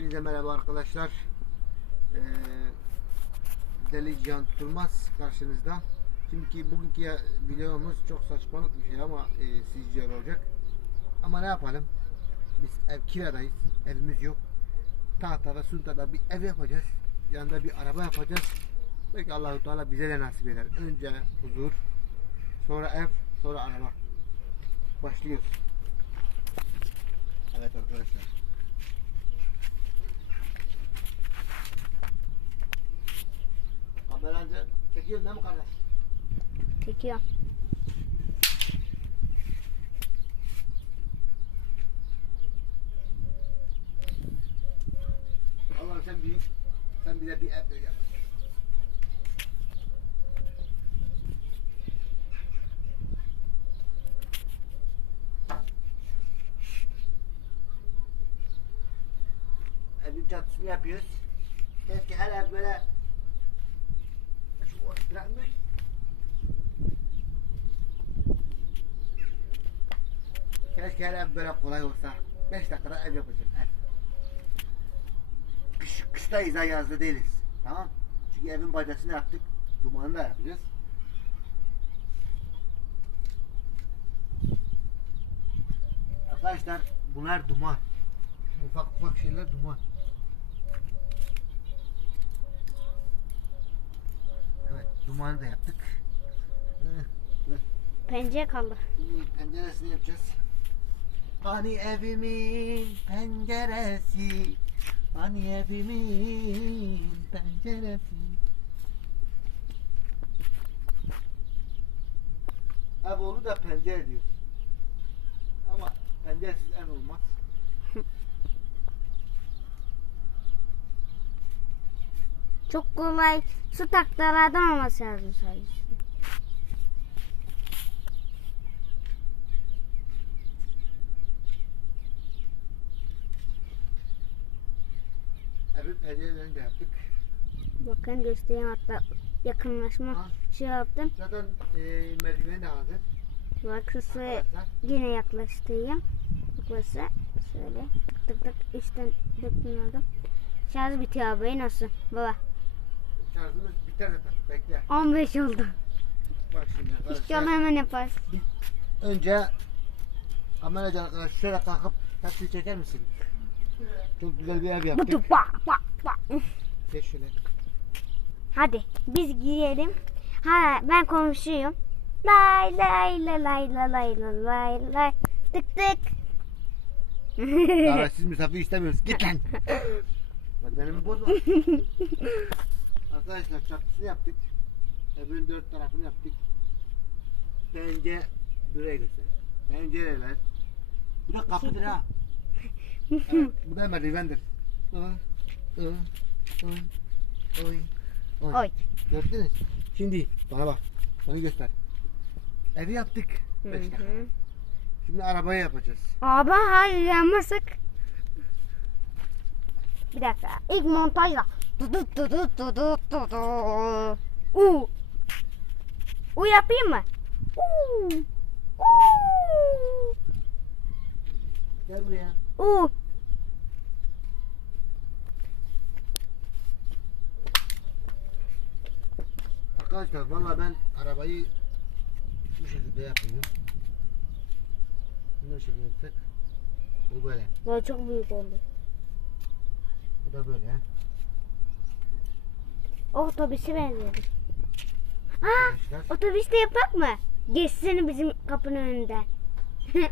Hepinize merhaba arkadaşlar. Ee, Deli Can Tutulmaz karşınızda. Şimdiki bugünkü videomuz çok saçmalık bir şey ama e, sizce olacak. Ama ne yapalım? Biz ev kiradayız. Evimiz yok. Tahtada, Sunta'da bir ev yapacağız. Yanında bir araba yapacağız. Belki Allahu Teala bize de nasip eder. Önce huzur, sonra ev, sonra araba. Başlıyoruz. Evet arkadaşlar. Kamerancı çekiyorsun değil mi kardeş? Çekiyor. Allah'ım sen büyük. Sen bize bir ev ver. Evin çatısını yapıyoruz. Keşke her ev böyle Keşke ev böyle kolay olsa. 5 dakikada ev yapacağım. Ev. Kış, kıştayız ha yazda değiliz. Tamam. Çünkü evin bacasını yaptık. Dumanı da yapacağız. Arkadaşlar bunlar duman. Ufak ufak şeyler duman. Evet dumanı da yaptık. Pencere kaldı. Penceresini yapacağız. Hani evimin penceresi Hani evimin penceresi Ev olur da pencere diyor. Ama penceresiz ev olmaz. Çok kolay su taktalardan olması lazım sadece. Pencerelerini de yaptık. Bakın göstereyim hatta yakınlaşma Ha. şey yaptım. Zaten e, merdiveni de hazır. Bakısı yine yaklaştırayım. Bakısı şöyle tık tık tık üstten dökmüyordum. Şarj bitiyor abi nasıl? Baba Şarjımız biter zaten. Bekle. 15 oldu. Bak şimdi arkadaşlar. İnşallah hemen yapar. Önce kameracı arkadaş şöyle kalkıp taksi çeker misin? Çok güzel bir ev yaptık. Bak bak bak. Geç şöyle. Hadi biz girelim. Ha ben komşuyum. Lay lay lay lay lay lay lay lay lay. Tık tık. Davetsiz misafir istemiyoruz. Git lan. Bedenimi bozma. Arkadaşlar çatısını yaptık. Evin dört tarafını yaptık. Pence buraya göster. Pencereler. Bu da kapıdır ha. Evet, bu da merdivendir. Aa, Oy. Oy. Oy. Gördünüz? Şimdi bana bak. Bana göster. Evi yaptık. Hı Beş dakika. hı. Şimdi arabayı yapacağız. Abi hayır yanmasak. Bir dakika. İlk montajla. Du du du du du du du du. U. U yapayım mı? U. U. Gel buraya. U. Arkadaşlar valla ben arabayı bu şekilde yapıyorum. Bunu şekilde yaptık. Bu böyle. Bu çok büyük oldu. Bu da böyle. Otobüse benziyor. Aa, otobüste yapak mı? Geçsene bizim kapının önünden.